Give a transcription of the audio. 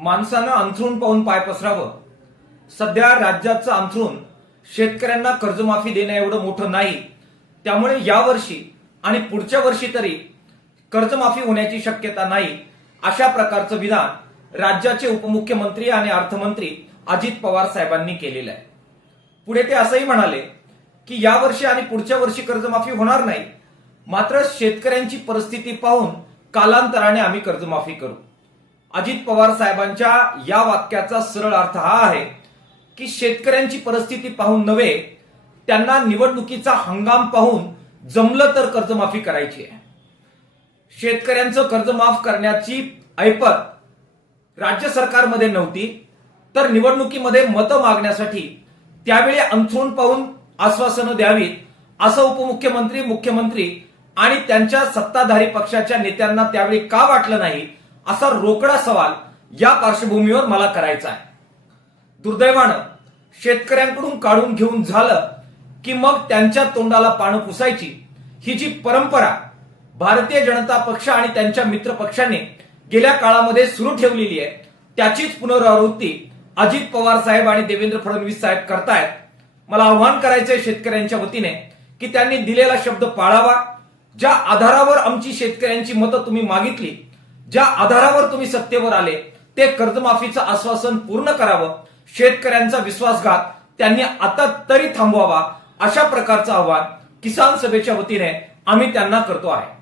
माणसानं अंथरूण पाहून पाय पसरावं. सध्या राज्याचं अंथरूण शेतकऱ्यांना कर्जमाफी देणं एवढं मोठं नाही. त्यामुळे यावर्षी आणि पुढच्या वर्षी तरी कर्जमाफी होण्याची शक्यता नाही. अशा प्रकारचं विधान राज्याचे उपमुख्यमंत्री आणि अर्थमंत्री अजित पवार साहेबांनी केलेलं आहे. पुढे ते असंही म्हणाले की यावर्षी आणि पुढच्या वर्षी कर्जमाफी होणार नाही. मात्र शेतकऱ्यांची परिस्थिती पाहून कालांतराने आम्ही कर्जमाफी करू. अजित पवार साहेबांच्या या वाक्याचा सरळ अर्थ हा आहे की शेतकऱ्यांची परिस्थिती पाहून नव्हे त्यांना निवडणुकीचा हंगाम पाहून जमलं तर कर्जमाफी करायची आहे. शेतकऱ्यांचं कर्ज माफ करण्याची ऐपत राज्य सरकारमध्ये नव्हती तर निवडणुकीमध्ये मतं मागण्यासाठी त्यावेळी अंथरूण पाहून आश्वासनं द्यावीत असं उपमुख्यमंत्री मुख्यमंत्री आणि त्यांच्या सत्ताधारी पक्षाच्या नेत्यांना त्यावेळी का वाटलं नाही असा रोकडा सवाल या पार्श्वभूमीवर मला करायचा आहे. दुर्दैवानं शेतकऱ्यांकडून काढून घेऊन झालं की मग त्यांच्या तोंडाला पानं पुसायची ही जी परंपरा भारतीय जनता पक्ष आणि त्यांच्या मित्र पक्षाने गेल्या काळामध्ये सुरू ठेवलेली आहे त्याचीच पुनरावृत्ती अजित पवार साहेब आणि देवेंद्र फडणवीस साहेब करतायत. मला आव्हान करायचंय शेतकऱ्यांच्या वतीने की त्यांनी दिलेला शब्द पाळावा ज्या आधारावर आमची शेतकऱ्यांची मतं तुम्ही मागितली ज्या आधारावर तुम्ही सत्तेवर आले ते कर्जमाफीचं आश्वासन पूर्ण करावं शेतकऱ्यांचा विश्वासघात त्यांनी आता तरी थांबवावा अशा प्रकारचं आव्हान किसान सभेच्या वतीने आम्ही त्यांना करतो आहे.